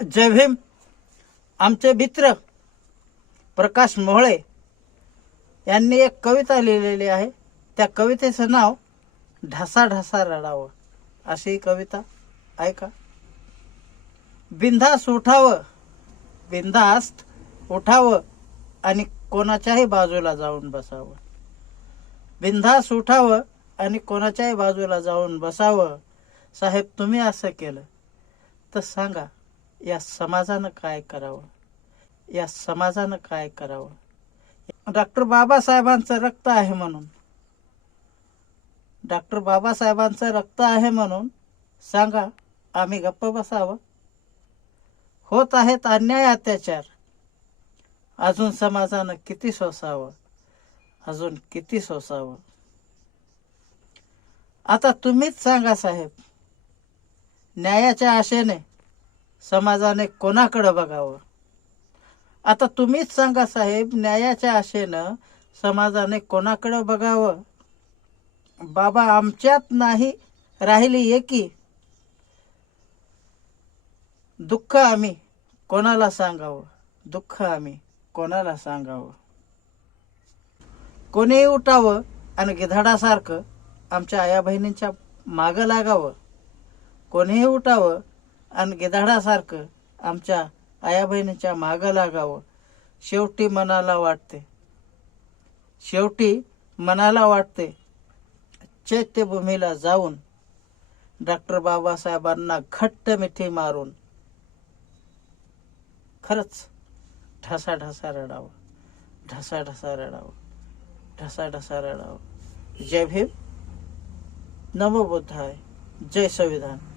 जय भीम. आमचे मित्र प्रकाश मोहळे यांनी एक कविता लिहिलेली आहे. त्या कवितेचं नाव ढसा ढसा रडावं अशी कविता ऐका. बिनधास्त उठावं आणि कोणाच्याही बाजूला जाऊन बसावं. बिनधास्त उठावं आणि कोणाच्याही बाजूला जाऊन बसावं. साहेब, तुम्ही असं केलं तर सांगा, या समाजानं काय करावं? या समाजानं काय करावं? डॉक्टर बाबासाहेबांचं रक्त आहे म्हणून, डॉक्टर बाबासाहेबांचं रक्त आहे म्हणून सांगा, आम्ही गप्प बसावं? होत आहेत अन्याय अत्याचार, अजून समाजानं किती सोसावं? अजून किती सोसावं? आता तुम्हीच सांगा साहेब, न्यायाच्या आशेने समाजाने कोणाकडे बघावं? आता तुम्हीच सांगा साहेब, न्यायाच्या आशेनं समाजाने कोणाकडे बघावं? बाबा, आमच्यात नाही राहिली एकी, दुःख आम्ही कोणाला सांगावं? दुःख आम्ही कोणाला सांगावं? कोणीही उठावं आणि गिधाडासारखं आमच्या आया बहिणींच्या मागं लागावं. कोणीही उठावं आणि गिधाडासारखं आमच्या आया बहिणींच्या मागं लागावं. शेवटी मनाला वाटते चैत्यभूमीला जाऊन डॉक्टर बाबासाहेबांना घट्ट मिठी मारून खरंच ढसा ढसा रडावं, ढसा ढसा रडावं, ढसा ढसा रडावं. जय भीम. नमो बुद्धाय. जय संविधान.